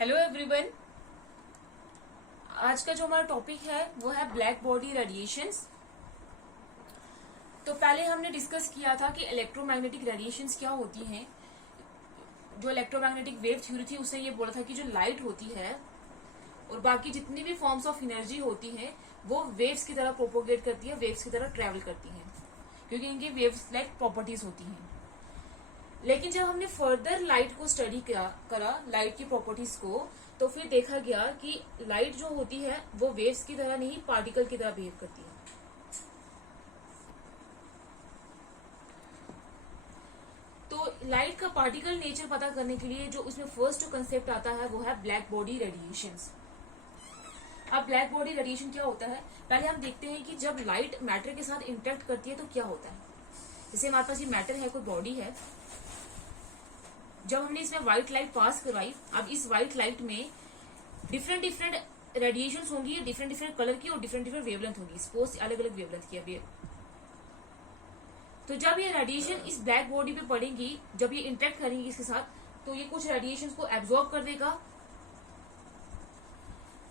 Hello everyone. आज का जो हमारा टॉपिक है वो है ब्लैक बॉडी रेडिएशंस। तो पहले हमने डिस्कस किया था कि इलेक्ट्रोमैग्नेटिक रेडिएशंस क्या होती हैं। जो इलेक्ट्रोमैग्नेटिक वेव थ्योरी थी उसने ये बोला था कि जो लाइट होती है और बाकी जितनी भी फॉर्म्स ऑफ एनर्जी होती है वो वेव्स की तरह प्रोपोगेट करती है, वेव्स की तरह ट्रेवल करती है, क्योंकि इनकी वेव्स लाइक प्रॉपर्टीज होती हैं। लेकिन जब हमने फर्दर लाइट को स्टडी करा लाइट की प्रॉपर्टीज को, तो फिर देखा गया कि लाइट जो होती है वो वेव्स की तरह नहीं, पार्टिकल की तरह बिहेव करती है। तो लाइट का पार्टिकल नेचर पता करने के लिए जो उसमें फर्स्ट जो कंसेप्ट आता है वो है ब्लैक बॉडी रेडिएशंस। अब ब्लैक बॉडी रेडिएशन क्या होता है, पहले हम देखते हैं कि जब लाइट मैटर के साथ इंटरेक्ट करती है तो क्या होता है। जैसे हमारे पास ये मैटर है, कोई बॉडी है, जब हमने इसमें व्हाइट लाइट पास करवाई, अब इस व्हाइट लाइट में डिफरेंट डिफरेंट रेडिएशंस होंगी, डिफरेंट डिफरेंट कलर की और डिफरेंट डिफरेंट वेवलेंथ होगी, सपोज अलग अलग वेवलेंथ की। अभी तो जब ये रेडिएशन इस ब्लैक बॉडी पे पड़ेंगी, जब ये इंटरेक्ट करेंगी इसके साथ, तो ये कुछ रेडिएशंस को एब्जॉर्ब कर देगा,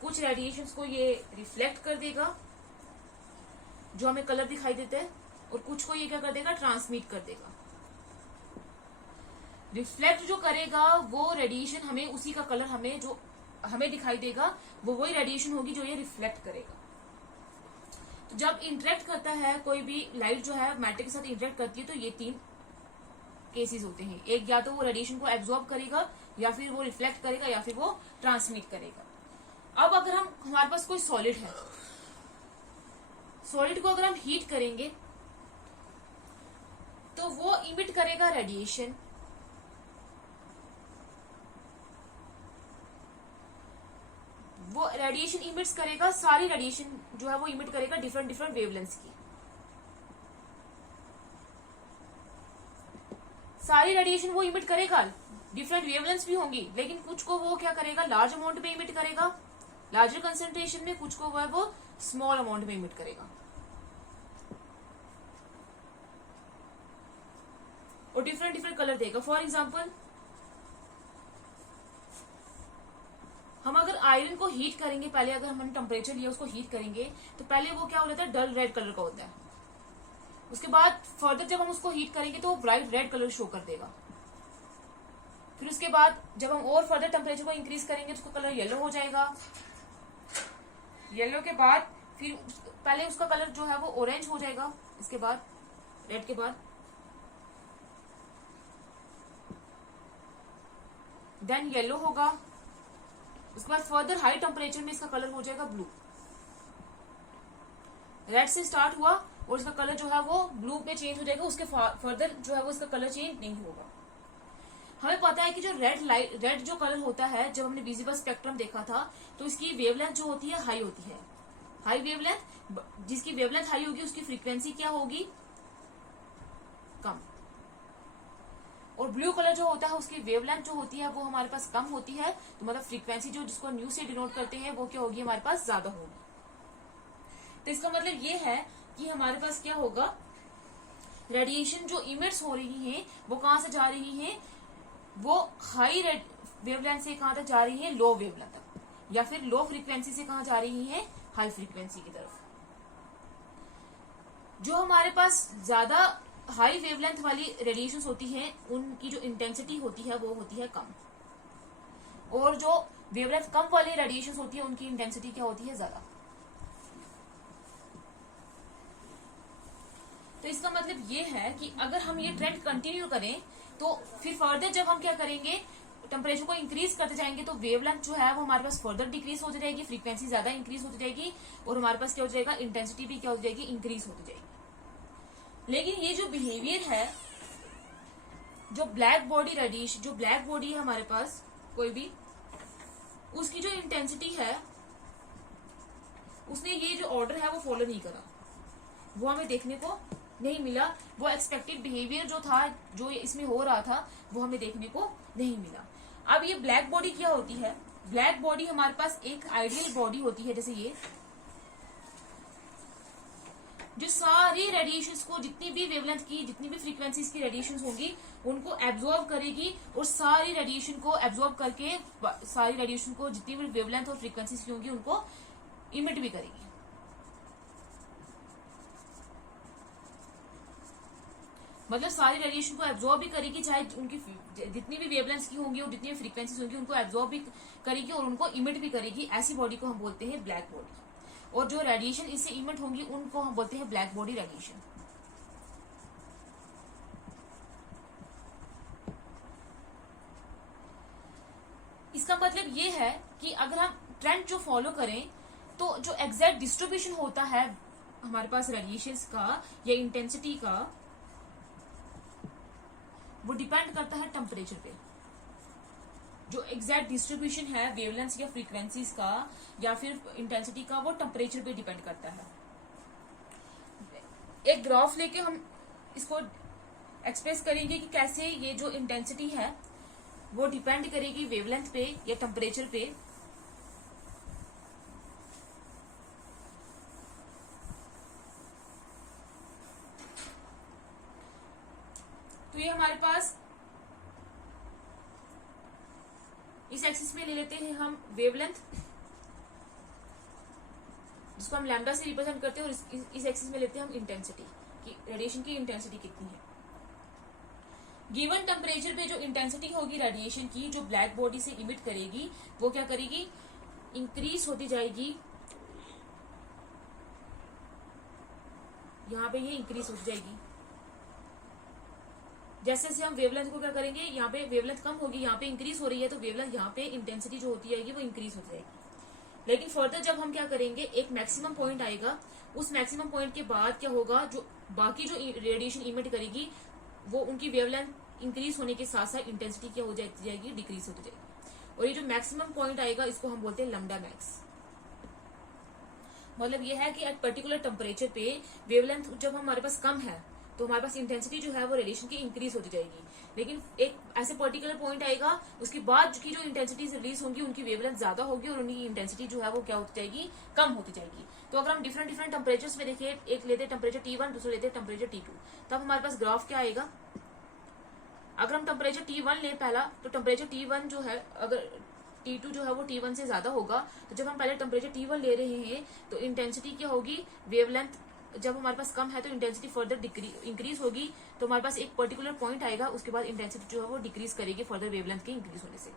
कुछ रेडिएशंस को ये रिफ्लेक्ट कर देगा जो हमें कलर दिखाई देता है, और कुछ को ये क्या कर देगा, ट्रांसमिट कर देगा। रिफ्लेक्ट जो करेगा वो रेडिएशन हमें उसी का कलर हमें दिखाई देगा, वो वही रेडिएशन होगी जो ये रिफ्लेक्ट करेगा। तो जब इंटरेक्ट करता है कोई भी लाइट जो है मैटर के साथ इंटरेक्ट करती है, तो ये तीन केसेस होते हैं। एक, या तो वो रेडिएशन को एब्जॉर्ब करेगा, या फिर वो रिफ्लेक्ट करेगा, या फिर वो ट्रांसमिट करेगा। अब अगर हमारे पास कोई सॉलिड है, सॉलिड को अगर हम हीट करेंगे तो वो इमिट करेगा रेडिएशन। वो रेडिएशन इमिट्स करेगा, सारी रेडिएशन जो है वो इमिट करेगा डिफरेंट डिफरेंट वेवलेंथ्स की। सारी रेडिएशन वो इमिट करेगा, डिफरेंट वेवलेंथ्स भी होंगी, लेकिन कुछ को वो क्या करेगा, लार्ज अमाउंट में इमिट करेगा, लार्जर कंसेंट्रेशन में, कुछ को वो स्मॉल अमाउंट में इमिट करेगा। और डिफरेंट डिफरेंट कलर देगा। फॉर एग्जाम्पल, हम अगर आयरन को हीट करेंगे, पहले अगर हमने टेम्परेचर लिया उसको हीट करेंगे, तो पहले वो क्या हो जाता है, डल रेड कलर का होता है। उसके बाद फर्दर जब हम उसको हीट करेंगे तो वो ब्राइट रेड कलर शो कर देगा। फिर उसके बाद जब हम और फर्दर टेम्परेचर को इंक्रीज करेंगे तो उसका कलर येलो हो जाएगा। येलो के बाद फिर पहले उसका कलर जो है वो ऑरेंज हो जाएगा, इसके बाद रेड के बाद देन येलो होगा। उसके बाद फर्दर हाई टेम्परेचर में इसका कलर हो जाएगा ब्लू। रेड से स्टार्ट हुआ और इसका कलर जो है वो ब्लू पे चेंज हो जाएगा, उसके फर्दर जो है वो इसका कलर चेंज नहीं होगा। हमें पता है कि जो रेड जो कलर होता है, जब हमने विजिबल स्पेक्ट्रम देखा था तो इसकी वेवलेंथ जो होती है हाई होती है। हाई वेवलेंथ, जिसकी वेवलेंथ हाई होगी उसकी फ्रीक्वेंसी क्या होगी, कम। और ब्लू कलर जो होता है उसकी वेवलेंथ जो होती है वो हमारे पास कम होती है, तो मतलब फ्रीक्वेंसी जो जिसको न्यू से डिनोट करते हैं वो क्या होगी, हमारे पास ज्यादा होगी। तो इसका मतलब ये है कि हमारे पास क्या होगा, रेडिएशन जो इमिट्स हो रही हैं वो कहां से जा रही हैं, वो हाई वेवलेंथ से कहां तक जा रही है, लो वेवलेंथ तक, या फिर लो फ्रीक्वेंसी से कहां जा रही है, हाई फ्रीक्वेंसी की तरफ। जो हमारे पास ज्यादा हाई वेवलेंथ वाली रेडिएशन होती है उनकी जो इंटेंसिटी होती है वो होती है कम, और जो वेवलेंथ कम वाली रेडिएशन होती है उनकी इंटेंसिटी क्या होती है, ज्यादा। तो इसका मतलब ये है कि अगर हम ये ट्रेंड कंटिन्यू करें तो फिर फर्दर जब हम क्या करेंगे, टेम्परेचर को इंक्रीज करते जाएंगे तो वेवलेंथ जो है वो हमारे पास फर्दर डिक्रीज होती जाएगी, फ्रीक्वेंसी ज्यादा इंक्रीज होती जाएगी, और हमारे पास क्या हो जाएगा, इंटेंसिटी भी क्या हो जाएगी, इंक्रीज होती जाएगी। लेकिन ये जो बिहेवियर है, जो ब्लैक बॉडी रेडिएशन, जो ब्लैक बॉडी है हमारे पास कोई भी, उसकी जो इंटेंसिटी है उसने ये जो ऑर्डर है वो फॉलो नहीं करा, वो हमें देखने को नहीं मिला। वो एक्सपेक्टेड बिहेवियर जो था, जो इसमें हो रहा था, वो हमें देखने को नहीं मिला। अब ये ब्लैक बॉडी क्या होती है, ब्लैक बॉडी हमारे पास एक आइडियल बॉडी होती है, जैसे ये जो सारी रेडिएशंस को, जितनी भी वेवलेंथ की, जितनी भी फ्रीक्वेंसीज की रेडिएशंस होंगी उनको एब्जॉर्ब करेगी और सारी रेडिएशन को एब्जॉर्ब करके सारी रेडिएशन को जितनी भी वेवलेंथ और फ्रीक्वेंसीज की होंगी उनको इमिट भी करेगी। मतलब सारी रेडिएशन को एब्जॉर्ब भी करेगी, चाहे उनकी जितनी भी वेवलेंथ की होंगी और जितनी भी फ्रीक्वेंसीज होंगी उनको एब्जॉर्ब भी करेगी और उनको इमिट भी करेगी। ऐसी बॉडी को हम बोलते हैं ब्लैक बॉडी। और जो रेडिएशन इससे इमिट होंगी उनको हम बोलते हैं ब्लैक बॉडी रेडिएशन। इसका मतलब ये है कि अगर हम ट्रेंड जो फॉलो करें तो जो एग्जैक्ट डिस्ट्रीब्यूशन होता है हमारे पास रेडिएशंस का या इंटेंसिटी का, वो डिपेंड करता है टेम्परेचर पे। जो एग्जैक्ट डिस्ट्रीब्यूशन है वेवलेंथ या फ्रीक्वेंसीज का या फिर इंटेंसिटी का, वो टेम्परेचर पे डिपेंड करता है। एक ग्राफ लेके हम इसको एक्सप्रेस करेंगे कि कैसे ये जो इंटेंसिटी है वो डिपेंड करेगी वेवलेंथ पे या टेम्परेचर पे। तो ये हमारे पास इस एक्सिस में ले लेते हैं हम वेवलेंथ, जिसको हम लैम्डा से रिप्रेजेंट करते हैं, और इस एक्सिस में लेते हैं हम इंटेंसिटी की, रेडिएशन की इंटेंसिटी कितनी है। गिवन टेम्परेचर पे जो इंटेंसिटी होगी रेडिएशन की जो ब्लैक बॉडी से इमिट करेगी वो क्या करेगी, इंक्रीज होती जाएगी। यहां पे ये इंक्रीज होती जाएगी। जैसे जैसे हम वेवलेंथ को क्या करेंगे, यहाँ पे वेवलेंथ कम होगी, यहाँ पे इंक्रीज हो रही है तो वेवलेंथ यहाँ पे इंटेंसिटी जो होती जाएगी वो इंक्रीज हो जाएगी। लेकिन फर्दर जब हम क्या करेंगे, एक मैक्सिमम पॉइंट आएगा, उस मैक्सिमम पॉइंट के बाद क्या होगा, जो बाकी जो रेडिएशन इमिट करेगी वो उनकी वेवलेंथ इंक्रीज होने के साथ साथ इंटेंसिटी क्या हो जाएगी, डिक्रीज होती जाएगी। और ये जो मैक्सिमम पॉइंट आएगा इसको हम बोलते हैं लैम्डा मैक्स। मतलब ये है कि एट पर्टिकुलर टेम्परेचर पे वेवलेंथ जब हमारे पास कम है तो हमारे पास इंटेंसिटी जो है वो रेडिएशन की इंक्रीज होती जाएगी। लेकिन एक ऐसे पर्टिकुलर पॉइंट आएगा उसके बाद की जो इंटेंसिटी रिलीज होंगी उनकी वेवलेंथ ज्यादा होगी और उनकी इंटेंसिटी जो है वो क्या होती जाएगी, कम होती जाएगी। तो अगर हम डिफरेंट टेम्परेचर्स में देखिए, एक लेते टेम्परेचर T1, दूसरा लेते टेम्परेचर T2, तब हमारे पास ग्राफ क्या आएगा। अगर हम टेम्परेचर T1 ले पहला, तो टेम्परेचर T1 जो है, अगर T2 जो है वो T1 से ज्यादा होगा, तो जब हम पहले टेम्परेचर T1 ले रहे हैं तो इंटेंसिटी क्या होगी, वेवलेंथ जब हमारे पास कम है तो इंटेंसिटी फर्दर इंक्रीज होगी। तो हमारे पास एक पर्टिकुलर पॉइंट आएगा, उसके बाद इंटेंसिटी जो है वो डिक्रीज करेगी फर्दर वेवलेंथ के इंक्रीज होने से।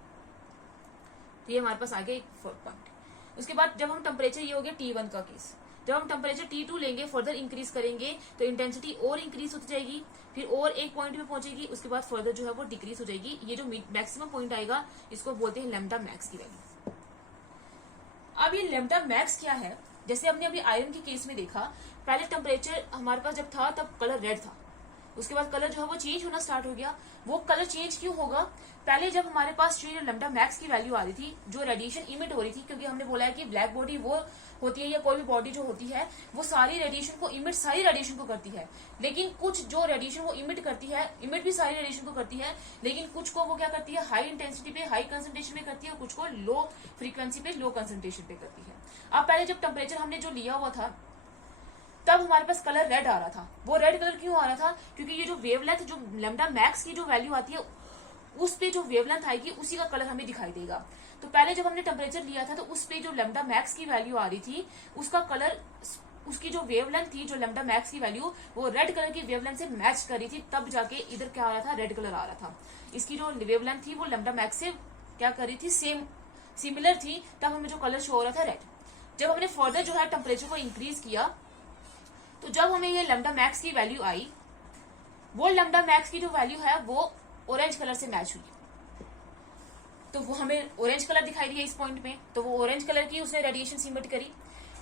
तो ये हमारे पास आ गया एक पॉइंट। उसके बाद जब हम टेम्परेचर, ये हो गया T1 का केस, जब हम टेम्परेचर T2 लेंगे, फर्दर इंक्रीज करेंगे तो इंटेंसिटी और इंक्रीज होती जाएगी, फिर और एक पॉइंट पे पहुंचेगी, उसके बाद फर्दर जो है वो डिक्रीज हो जाएगी। ये जो मैक्सिमम पॉइंट आएगा इसको बोलते हैं लैम्डा मैक्स की वैल्यू। अब ये लैम्डा मैक्स क्या है, जैसे हमने अभी आयरन के केस में देखा, पहले टेम्परेचर हमारे पास जब था तब कलर रेड था, उसके बाद कलर जो है वो चेंज होना स्टार्ट हो गया। वो कलर चेंज क्यों होगा, पहले जब हमारे पास जो लैम्डा मैक्स की वैल्यू आ रही थी, जो रेडिएशन इमिट हो रही थी, क्योंकि हमने बोला है कि ब्लैक बॉडी वो होती है या कोई भी बॉडी जो होती है वो सारी रेडिएशन को इमिट, सारी रेडिएशन को करती है। लेकिन कुछ जो रेडिएशन वो इमिट करती है, इमिट भी सारी रेडिएशन को करती है, लेकिन कुछ को वो क्या करती है, हाई इंटेंसिटी पे, हाई कंसंट्रेशन में करती है, और कुछ को लो फ्रीक्वेंसी पे, लो कंसंट्रेशन पे करती है। अब पहले जब टेम्परेचर हमने जो लिया हुआ था तब हमारे पास कलर रेड आ रहा था। वो रेड कलर क्यों आ रहा था, क्योंकि ये जो वेवलेंथ, जो लैम्डा मैक्स की जो वैल्यू आती है उस पे जो वेवलेंथ आएगी उसी का कलर हमें दिखाई देगा। तो पहले जब हमने टेम्परेचर लिया था तो उस पे जो लैम्डा मैक्स की वैल्यू आ रही थी उसका कलर, उसकी जो वेवलेंथ थी, जो लैम्डा मैक्स की वैल्यू, वो रेड कलर की वेवलेंथ से मैच कर रही थी, तब जाके इधर क्या आ रहा था, रेड कलर आ रहा था। इसकी जो वेवलेंथ थी वो लैम्डा मैक्स से क्या कर रही थी, सिमिलर थी, तब हमें जो कलर शो हो रहा था रेड। जब हमने फर्दर जो है टेम्परेचर को इंक्रीज किया तो जब हमें ये लैम्डा मैक्स की वैल्यू आई, वो लैम्डा मैक्स की जो वैल्यू है वो ऑरेंज कलर से मैच हुई, तो वो हमें ऑरेंज कलर दिखाई दिया इस पॉइंट में, तो वो ऑरेंज कलर की उसने रेडिएशन इमिट करी।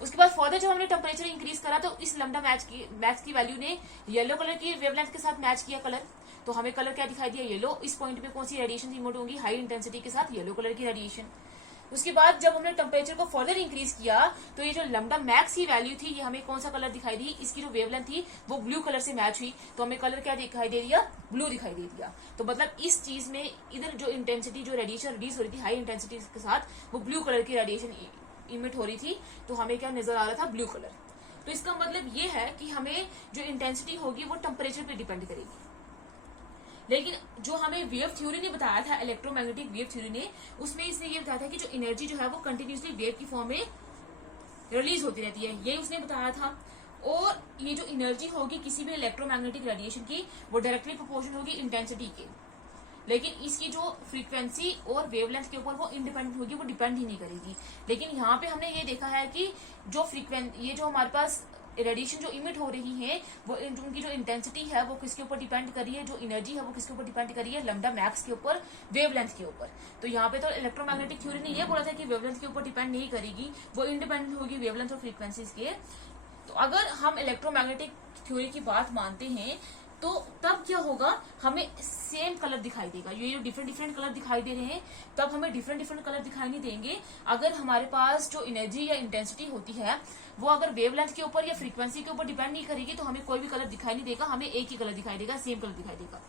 उसके बाद फर्दर जब हमने टेम्परेचर इंक्रीज करा तो इस लैम्डा मैक्स की वैल्यू ने येलो कलर की वेवलेंथ के साथ मैच किया कलर, तो हमें कलर क्या दिखाई दिया, येलो। इस पॉइंट पे कौन सी रेडिएशन इमिट होंगी, हाई इंटेंसिटी के साथ येलो कलर की रेडिएशन। उसके बाद जब हमने टेम्परेचर को फर्दर इंक्रीज किया तो ये जो लैम्डा मैक्स की वैल्यू थी ये हमें कौन सा कलर दिखाई दी, इसकी जो वेवलेंथ थी वो ब्लू कलर से मैच हुई, तो हमें कलर क्या दिखाई दे दिया, ब्लू दिखाई दे दिया। तो मतलब इस चीज में इधर जो इंटेंसिटी, जो रेडिएशन रिलीज हो रही थी हाई इंटेंसिटी के साथ, वो ब्लू कलर की रेडिएशन इमिट हो रही थी, तो हमें क्या नजर आ रहा था, ब्लू कलर। तो इसका मतलब ये है कि हमें जो इंटेंसिटी होगी वो टेम्परेचर पे डिपेंड करेगी। लेकिन जो हमें वेव थ्योरी ने बताया था, इलेक्ट्रोमैग्नेटिक वेव थ्योरी ने, उसमें इसने ये बताया था कि जो एनर्जी जो है वो कंटिन्यूसली वेव की फॉर्म में रिलीज होती रहती है, ये उसने बताया था। और ये जो एनर्जी होगी किसी भी इलेक्ट्रोमैग्नेटिक रेडिएशन की, वो डायरेक्टली प्रोपोर्शनल होगी इंटेंसिटी के, लेकिन इसकी जो फ्रीक्वेंसी और वेवलेंथ के ऊपर वो इंडिपेंडेंट होगी, वो डिपेंड ही नहीं करेगी। लेकिन यहाँ पे हमने ये देखा है कि जो ये जो हमारे पास रेडिएशन जो इमिट हो रही है, वो उनकी जो इंटेंसिटी है वो किसके ऊपर डिपेंड कर रही है, जो एनर्जी है वो किसके ऊपर डिपेंड कर रही है, लैम्डा मैक्स के ऊपर, वेवलेंथ के ऊपर। तो यहाँ पे तो इलेक्ट्रोमैग्नेटिक थ्योरी ने ये बोला था कि वेवलेंथ के ऊपर डिपेंड नहीं करेगी, वो इंडिपेंडेंट होगी वेवलेंथ और फ्रीक्वेंसीज के। तो अगर हम इलेक्ट्रोमैग्नेटिक थ्योरी की बात मानते हैं तो तब क्या होगा, हमें सेम कलर दिखाई देगा। ये जो डिफरेंट डिफरेंट कलर दिखाई दे रहे हैं, तब हमें डिफरेंट डिफरेंट कलर दिखाई नहीं देंगे अगर हमारे पास जो एनर्जी या इंटेंसिटी होती है वो अगर वेवलेंथ के ऊपर या फ्रीक्वेंसी के ऊपर डिपेंड नहीं करेगी, तो हमें कोई भी कलर दिखाई नहीं देगा, हमें एक ही कलर दिखाई देगा, सेम कलर दिखाई देगा।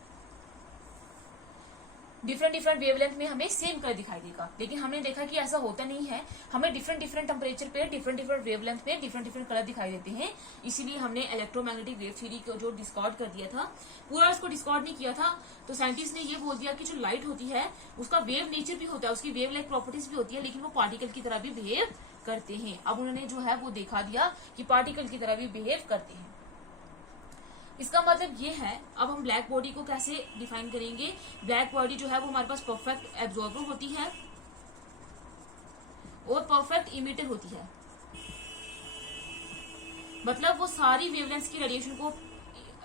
डिफरेंट डिफरेंट वेवलेंथ में हमें सेम कलर दिखाई देगा, लेकिन हमने देखा कि ऐसा होता नहीं है, हमें डिफरेंट डिफरेंट टेम्परेचर पे डिफरेंट डिफरेंट वेवलेंथ पे डिफरेंट डिफरेंट कलर दिखाई देते हैं। इसीलिए हमने इलेक्ट्रोमैग्नेटिक वेव थ्योरी को जो डिस्कार्ड कर दिया था, पूरा उसको डिस्कार्ड नहीं किया था। तो साइंटिस्ट ने ये बोल दिया कि जो लाइट होती है उसका वेव नेचर भी होता है, उसकी वेव लाइक प्रॉपर्टीज भी होती है, लेकिन वो पार्टिकल की तरह भी बिहेव करते हैं। अब उन्होंने जो है वो दिखा दिया कि पार्टिकल की तरह भी बिहेव करते हैं। इसका मतलब ये है, अब हम ब्लैक बॉडी को कैसे डिफाइन करेंगे। ब्लैक बॉडी जो है वो हमारे पास परफेक्ट एब्जॉर्बर होती है और परफेक्ट इमिटर होती है, मतलब वो सारी वेवलेंथ की रेडिएशन को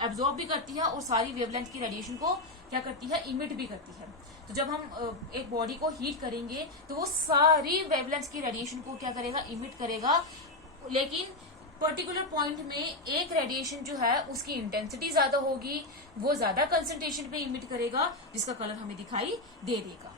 एब्जॉर्ब भी करती है और सारी वेवलेंथ की रेडिएशन को क्या करती है, इमिट भी करती है। तो जब हम एक बॉडी को हीट करेंगे तो वो सारी वेवलेंथ की रेडिएशन को क्या करेगा, इमिट करेगा, लेकिन पर्टिकुलर पॉइंट में एक रेडिएशन जो है उसकी इंटेंसिटी ज्यादा होगी, वो ज्यादा कंसंट्रेशन पे इमिट करेगा, जिसका कलर हमें दिखाई दे देगा।